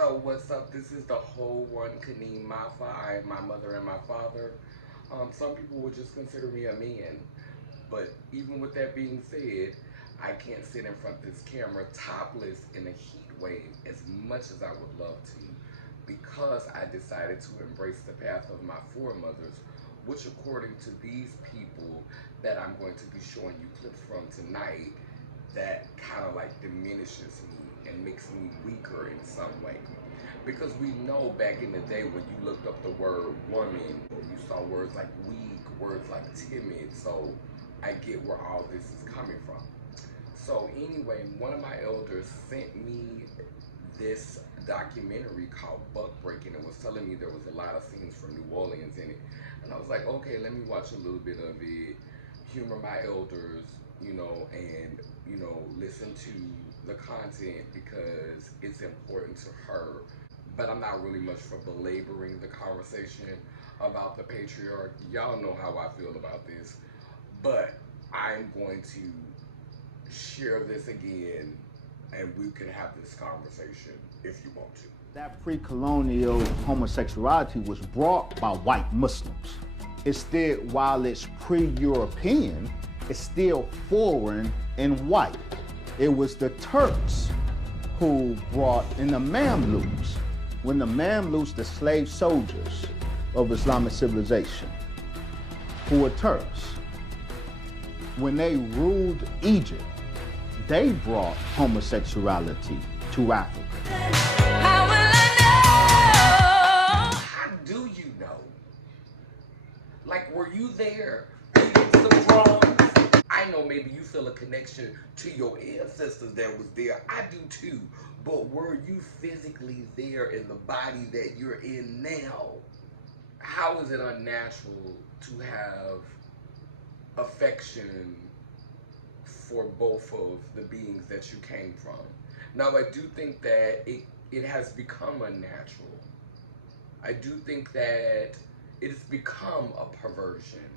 So what's up? This is the whole one Kaneem Mafa. I am my mother and my father. Some people would just consider me a man. But even with that being said, I can't sit in front of this camera topless in a heat wave as much as I would love to, because I decided to embrace the path of my foremothers, which according to these people that I'm going to be showing you clips from tonight, that kind of like diminishes me and makes me weaker in some way. Because we know back in the day when you looked up the word woman, you saw words like weak, words like timid. So I get where all this is coming from. So anyway, one of my elders sent me this documentary called Buck Breaking and was telling me there was a lot of scenes from New Orleans in it. And I was like, okay, let me watch a little bit of it, humor my elders, and, listen to the content because it's important to her. But I'm not really much for belaboring the conversation about the patriarch. Y'all know how I feel about this. But I'm going to share this again and we can have this conversation if you want to. That pre-colonial homosexuality was brought by white Muslims. While it's pre-European, it's still foreign and white. It was the Turks who brought in the Mamluks. When the Mamluks, the slave soldiers of Islamic civilization, who were Turks, when they ruled Egypt, they brought homosexuality to Africa. How will I know? How do you know? Like, were you there beating some drums? I know maybe you feel a connection to your ancestors that was there. I do too. But were you physically there in the body that you're in now? How is it unnatural to have affection for both of the beings that you came from? Now, I do think that it has become unnatural. I do think that it has become a perversion.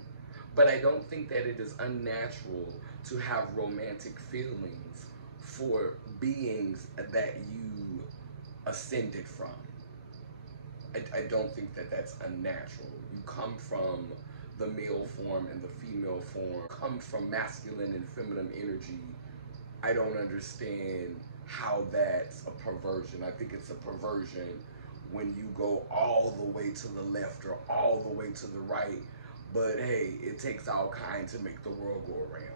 But I don't think that it is unnatural to have romantic feelings for beings that you ascended from. I don't think that that's unnatural. You come from the male form and the female form, come from masculine and feminine energy. I don't understand how that's a perversion. I think it's a perversion when you go all the way to the left or all the way to the right. But hey, it takes all kinds to make the world go around.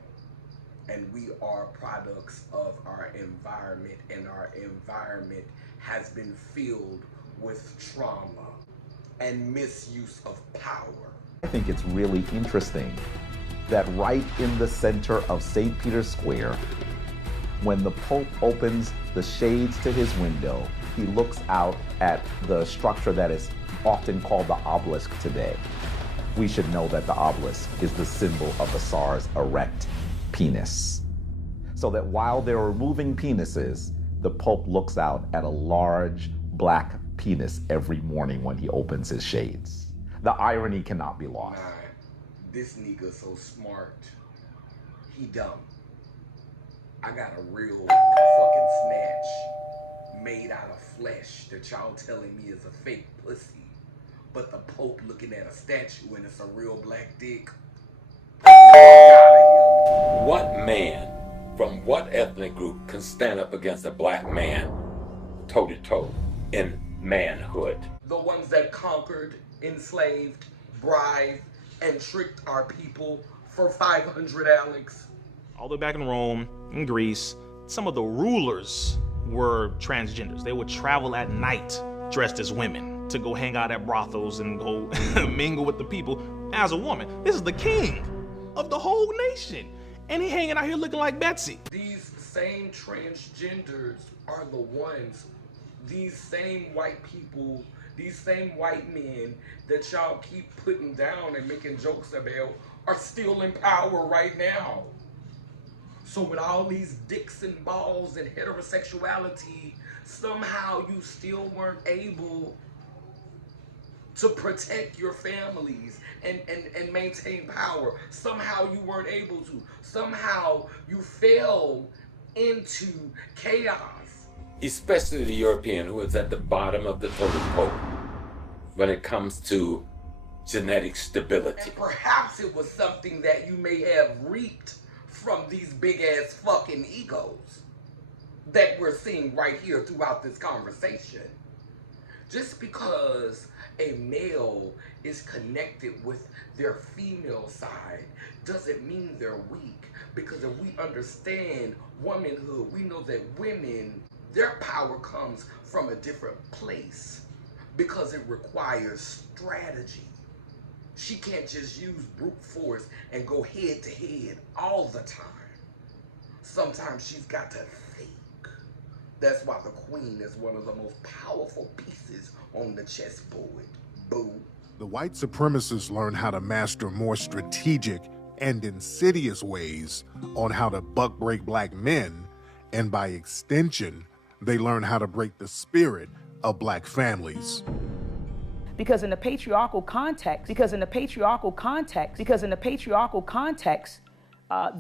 And we are products of our environment, and our environment has been filled with trauma and misuse of power. I think it's really interesting that right in the center of St. Peter's Square, when the Pope opens the shades to his window, he looks out at the structure that is often called the obelisk today. We should know that the obelisk is the symbol of the Tsar's erect penis. So that while they're removing penises, the Pope looks out at a large black penis every morning when he opens his shades. The irony cannot be lost. Nah, this nigga so smart. He dumb. I got a real fucking snatch made out of flesh that y'all telling me is a fake pussy. But the Pope looking at a statue and it's a real black dick. What man from what ethnic group can stand up against a black man toe to toe in manhood? The ones that conquered, enslaved, bribed, and tricked our people for 500, Alex. All the way back in Rome, in Greece, some of the rulers were transgenders. They would travel at night dressed as women to go hang out at brothels and go mingle with the people as a woman. This is the king of the whole nation. And he hanging out here looking like Betsy. These same transgenders are the ones, these same white people, these same white men that y'all keep putting down and making jokes about are still in power right now. So with all these dicks and balls and heterosexuality, somehow you still weren't able to protect your families and maintain power. Somehow you weren't able to. Somehow you fell into chaos. especially the European, who is at the bottom of the totem pole when it comes to genetic stability. And perhaps it was something that you may have reaped from these big ass fucking egos that we're seeing right here throughout this conversation. Just because a male is connected with their female side doesn't mean they're weak. Because if we understand womanhood, we know that women, their power comes from a different place because it requires strategy. She can't just use brute force and go head to head all the time. Sometimes she's got to think. That's why the queen is one of the most powerful pieces on the chessboard. Boo. The white supremacists learn how to master more strategic and insidious ways on how to buck break black men, and by extension, they learn how to break the spirit of black families. Because in the patriarchal context, the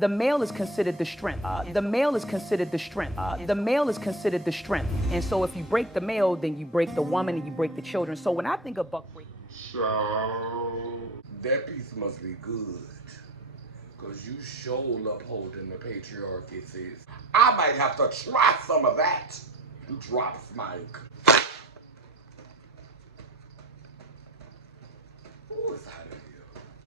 male is considered the strength. The male is considered the strength. And so if you break the male, then you break the woman and you break the children. So when I think of buck breaking. So that piece must be good. Cause you sure upholding the patriarchy, sis. I might have to try some of that. Drops mic.